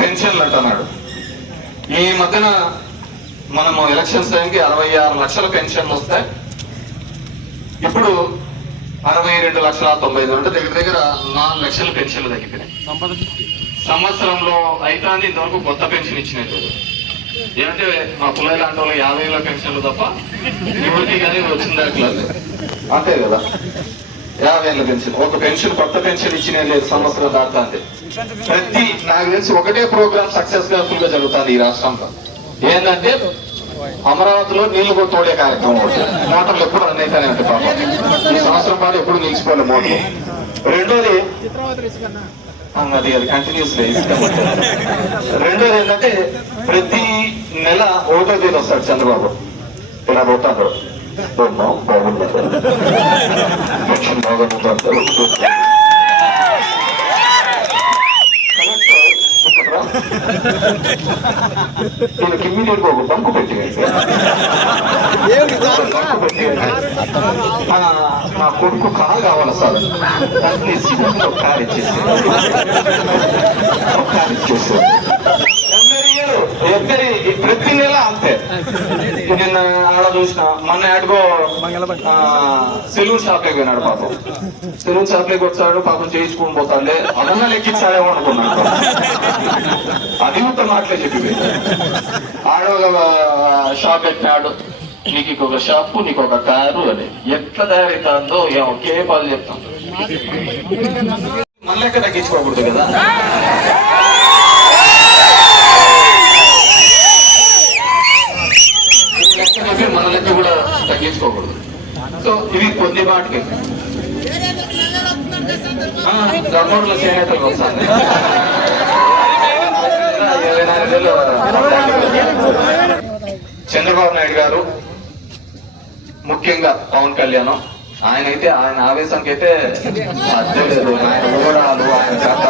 పెన్షన్లు అంటున్నాడు. ఈ మధ్యన మనము ఎలక్షన్స్ టైంకి 66 లక్షల పెన్షన్లు వస్తాయి. ఇప్పుడు 62,90,000 అంటే దగ్గర దగ్గర 4 లక్షల పెన్షన్లు తగ్గిపోయినాయి. సంవత్సరంలో అయితే ఇంతవరకు కొత్త పెన్షన్ ఇచ్చినట్టు ఏంటంటే మా పుల్లయ్య లాంటి వాళ్ళు 50,000 పెన్షన్లు తప్ప ఎవరికి కానీ వచ్చిన దాంట్లో అంతే కదా. 50,000 పెన్షన్, ఒక పెన్షన్ కొత్త పెన్షన్ ఇచ్చిన లేదు సంవత్సరం దాకా. అంతే ప్రతి నాకు తెలిసి ఒకటే ప్రోగ్రామ్ సక్సెస్ఫుల్ గా జరుగుతుంది ఈ రాష్ట్రంలో. ఏంటంటే అమరావతిలో నీళ్లు తోడే కార్యక్రమం. మోటార్లు ఎప్పుడు రన్ అయితేనే ఉంటాయి పాపం. ఈ సంవత్సరం పాటు ఎప్పుడు నిలిచిపోలే మోటార్లు. రెండోది అది కంటిన్యూస్. రెండోది ఏంటంటే ప్రతి నెల 1వ తేదీ వస్తాడు చంద్రబాబు. ఇలా పోతాడు బాగుంది నేను ఇమ్మీడియట్ గా ఒక బంకు పెట్టి నా కొడుకు కారు కావాలి సార్, కారు ఇచ్చేసి ప్రతి నెల అంతే. నిన్న ఆడ చూసిన మొన్న ఆడుకో సెలూన్ షాప్ లోకి పోయినాడు పాపం. సెలూన్ షాప్ లోకి వచ్చాడు పాపం, చేయించుకుని పోతాడులే అదన్నా లెక్కించాడేమో అనుకున్నాడు. అది మొత్తం మాటలే చెప్పి ఆడ ఒక షాప్ పెట్టినాడు, నీకు ఇంకొక షాపు నీకు ఒక కారు అని. ఎట్లా తయారైతుందో ఒకే పనులు చెప్తాం. మన లెక్క తగ్గించుకోకూడదు కదా. మన లెక్క కూడా తగ్గించుకోకూడదు. సో ఇది కొద్ది మాటకి ధర్మంలో చేనేతలు వస్తాను. 24,000 చంద్రబాబు నాయుడు గారు, ముఖ్యంగా పవన్ కళ్యాణ్, ఆయన ఆవేశానికి అయితే అర్థం లేదు. ఆయన ఊడాలు, ఆయన కథ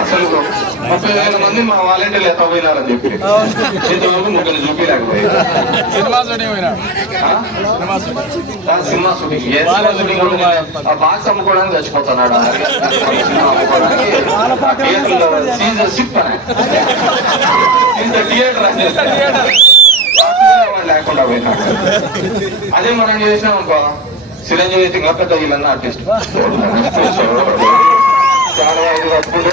అసలు 30,000 మంది మా వాలంటీర్లు ఎత్తపోయినారని చెప్పి ఇంతవరకు 3 చూపించలేకపోయారు. సినిమా షూటింగ్ ఆ బాక్స్ అమ్ముకోవడానికి చచ్చిపోతున్నాడు. ఇంత థియేటర్ లేకుండా పోయినాడు. అదే మనం చేసినాం అనుకో, చిరంజీవి అయితే ఇంకా పెద్ద వీళ్ళన్న ఆర్టిస్ట్ చాలా కట్టుకుంటే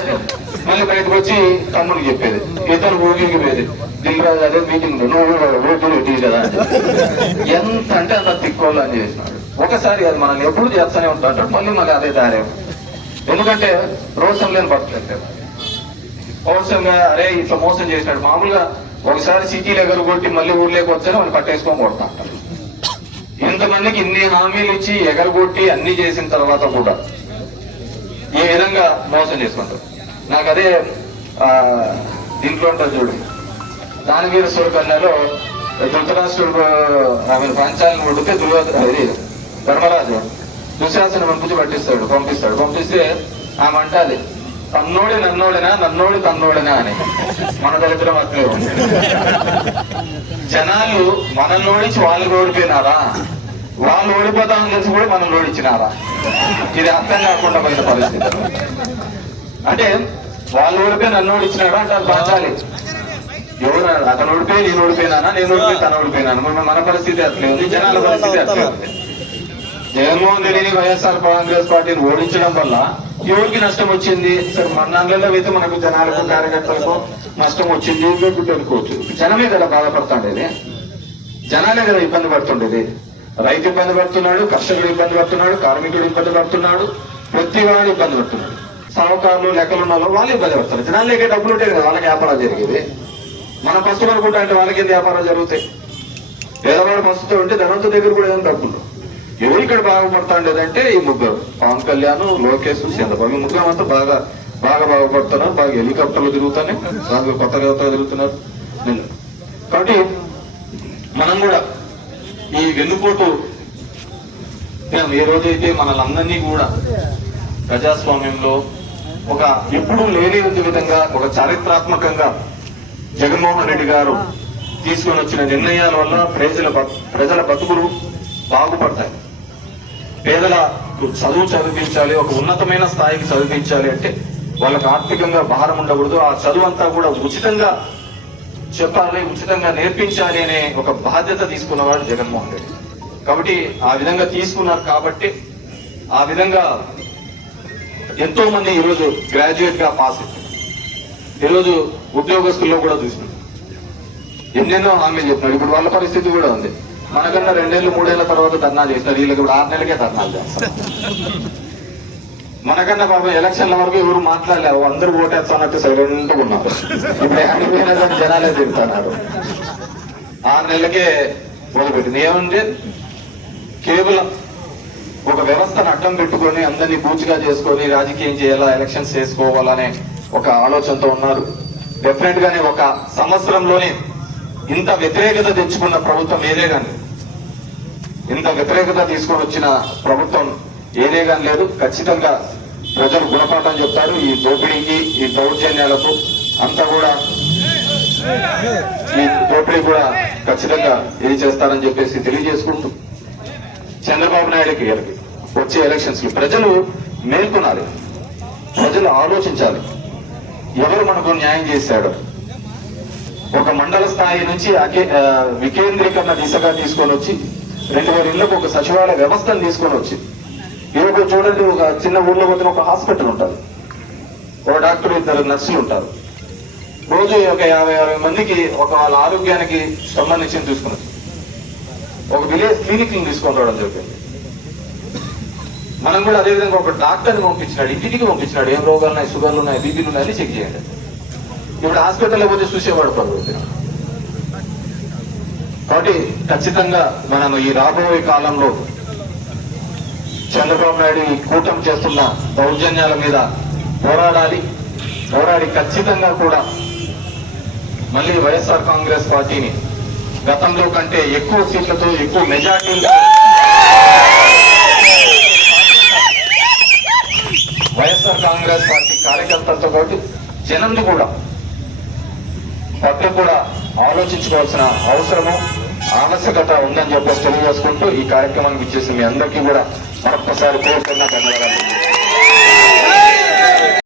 మళ్ళీ బయటకు వచ్చి తమ్ముడికి చెప్పేది, ఇతను ఊరికి పోయేది, దిల్ రాజు అదే మీటింగ్ నువ్వు టీ కదా అని. ఎంత అంటే అంత తిక్కోళ్ళు అని చేసినాడు. ఒకసారి అది మనల్ని ఎప్పుడు చేస్తూనే ఉంటాడు. మళ్ళీ అదే దారే. ఎందుకంటే రోషం లేని బతకలేదు. అవసరంగా అరే ఇట్లా మోసం చేసినాడు. మామూలుగా ఒకసారి సిటీలు ఎగరగొట్టి మళ్ళీ ఊర్లోకి వచ్చారు వాళ్ళు పట్టేసుకొని కొడతాంటారు. ఇంతమందికి ఇన్ని హామీలు ఇచ్చి ఎగరగొట్టి అన్ని చేసిన తర్వాత కూడా ఈ విధంగా మోసం చేసుకుంటారు. నాకు అదే దీంట్లో ఉంటుంది చూడు, దానివీర సూరకన్యలో ధృతరాష్ట్రుడు ఆమె పంచాలను కొడితే ధర్మరాజు దుశ్శాసనం పంపిస్తే ఆమె అంటాది, తన్నోడి నన్నోడినా నన్నోడి తన్నోడినా అని. మన దళితులం అట్లే ఉంది. జనాలు మనల్ని ఓడించి వాళ్ళు ఓడిపోయినారా, వాళ్ళు ఓడిపోతామని తెలిసి కూడా మనం ఓడించినారా, ఇది అర్థం కాకుండా పోయిన పరిస్థితి. అంటే వాళ్ళు ఓడిపోయి నన్ను ఓడించినాడా అంటారు పంచాలి. ఎవరు అతను ఓడిపోయి నేను ఓడిపోయినానా, నేను ఓడిపోయి తను ఓడిపోయినాను. మన పరిస్థితి అట్లే ఉంది, జనాల పరిస్థితి అట్లే ఉంది. జగన్మోహన్ రెడ్డిని వైఎస్ఆర్ కాంగ్రెస్ పార్టీని ఓడించడం వల్ల ఎవరికి నష్టం వచ్చింది? సరే మన్నాళ్ళలో అయితే మనకు జనాలకు కార్యకర్తలకు నష్టం వచ్చింది అనుకోవచ్చు. జనమే కదా బాధపడుతుండేది, జనాలే కదా ఇబ్బంది పడుతుండేది. రైతు ఇబ్బంది పడుతున్నాడు, కర్షకుడు ఇబ్బంది పడుతున్నాడు, కార్మికుడు ఇబ్బంది పడుతున్నాడు, ప్రతి వాడు ఇబ్బంది పడుతున్నాడు. సాహుకారులు లెక్కలున్న వాళ్ళు ఇబ్బంది పడతారు. జనాలకే డబ్బులు ఉంటాయి కదా, వాళ్ళకి వ్యాపారాలు జరిగేది. మనం ఫస్ట్ వరకుంటా అంటే వాళ్ళకి వ్యాపారాలు జరుగుతాయి. పేదవాడు మస్తుతో ఉంటే ధనంతో దగ్గర కూడా ఏం డబ్బులు. ఎవరు ఇక్కడ బాగుపడతాండేదంటే ఈ ముగ్గురు, పవన్ కళ్యాణ్, లోకేష్, చంద్రబాబు. ఈ ముగ్గురు అంతా బాగా బాగుపడుతున్నారు. బాగా హెలికాప్టర్లు తిరుగుతున్నాయి, బాగా కొత్తగా తిరుగుతున్నారు. కాబట్టి మనం కూడా ఈ వెన్నుపోటు ఏ రోజైతే మనల్ని కూడా ప్రజాస్వామ్యంలో ఒక ఎప్పుడూ లేని విధంగా ఒక చారిత్రాత్మకంగా జగన్మోహన్ రెడ్డి గారు తీసుకొని వచ్చిన నిర్ణయాల వల్ల ప్రజల బతుకులు బాగుపడతాయి. పేదల చదువు చదివించాలి, ఒక ఉన్నతమైన స్థాయికి చదివించాలి అంటే వాళ్ళకి ఆర్థికంగా భారం ఉండకూడదు, ఆ చదువు అంతా కూడా ఉచితంగా చెప్పాలి, ఉచితంగా నేర్పించాలి అనే ఒక బాధ్యత తీసుకున్నవాడు జగన్మోహన్ రెడ్డి. కాబట్టి ఆ విధంగా తీసుకున్నారు కాబట్టి ఆ విధంగా ఎంతో మంది ఈరోజు గ్రాడ్యుయేట్ గా పాస్ అయ్యారు. ఈరోజు ఉద్యోగస్తుల్లో కూడా చూసినాం ఎన్నెన్నో హామీలు చెప్పినాడు. ఇప్పుడు వాళ్ళ పరిస్థితి కూడా ఉంది. మనకన్నా 2 ఏళ్ళు 3 ఏళ్ల తర్వాత ధర్నా చేస్తారు, వీళ్ళకి ఇప్పుడు 6 నెలలకే ధర్నాలు చేస్తారు. మనకన్నా పాపం ఎలక్షన్ల వరకు ఎవరు మాట్లాడలేరు, అందరూ ఓటేస్తున్నట్టు సైలెంట్ గా ఉన్నారు. ఇప్పుడు ఆడిపోయినా జనాలే తిరుగుతున్నారు. 6 నెలలకే మొదలుపెట్టింది. ఏమంటే కేవలం ఒక వ్యవస్థను అడ్డం పెట్టుకొని అందరినీ పూచిగా చేసుకొని రాజకీయం చేయాలా, ఎలక్షన్స్ చేసుకోవాలనే ఒక ఆలోచనతో ఉన్నారు. డెఫినెట్ గానే ఒక సంవత్సరంలోనే ఇంత వ్యతిరేకత తెచ్చుకున్న ప్రభుత్వం ఏదే కానీ, ఇంత వ్యతిరేకత తీసుకొని వచ్చిన ప్రభుత్వం ఏదే కానీ లేదు. ఖచ్చితంగా ప్రజలు గుణపాఠం చెప్తారు. ఈ దోపిడీకి, ఈ దౌర్జన్యాలకు అంతా కూడా, ఈ దోపిడీ కూడా ఖచ్చితంగా ఇది చేస్తారని చెప్పేసి తెలియజేసుకుంటూ, చంద్రబాబు నాయుడుకి వచ్చే ఎలక్షన్స్ కి ప్రజలు మేల్కొనాలి, ప్రజలు ఆలోచించాలి. ఎవరు మనకు న్యాయం చేశాడు? ఒక మండల స్థాయి నుంచి వికేంద్రీకరణ దిశగా తీసుకొని వచ్చి 2000 ఇళ్లకు ఒక సచివాలయ వ్యవస్థను తీసుకొని వచ్చి, ఈరోజు చూడండి, ఒక చిన్న ఊర్లో పోతే ఒక హాస్పిటల్ ఉంటుంది, ఒక డాక్టర్, 2 నర్సులు ఉంటారు. రోజు ఒక 50-60 మందికి ఒక వాళ్ళ ఆరోగ్యానికి సంబంధించి తీసుకుని ఒక విలేజ్ క్లినిక్ తీసుకొని రావడం జరిగింది. మనం కూడా అదేవిధంగా ఒక డాక్టర్ని పంపించినాడు, ఇంటికి పంపించినాడు. ఏం రోగాలు ఉన్నాయి, షుగర్లు ఉన్నాయి, బీపీలు ఉన్నాయి, చెక్ చేయండి. ఇప్పుడు హాస్పిటల్లో పోతే చూసేవాడు పర్వాలేదు. కాబట్టి ఖచ్చితంగా మనం ఈ రాబోయే కాలంలో చంద్రబాబు నాయుడు ఈ కూటమి చేస్తున్న దౌర్జన్యాల మీద పోరాడి ఖచ్చితంగా కూడా మళ్ళీ వైఎస్ఆర్ కాంగ్రెస్ పార్టీని గతంలో కంటే ఎక్కువ సీట్లతో, ఎక్కువ మెజార్టీలతో వైఎస్ఆర్ కాంగ్రెస్ పార్టీ కార్యకర్తలతో పాటు జనంని కూడా పట్ల కూడా ఆలోచించుకోవాల్సిన అవసరము, ఆవశ్యకత ఉందని చెప్పేసి తెలియజేసుకుంటూ ఈ కార్యక్రమానికి ఇచ్చేసి మీ అందరికీ కూడా మరొకసారి కోరుతున్నా ధన్యవాదాలు.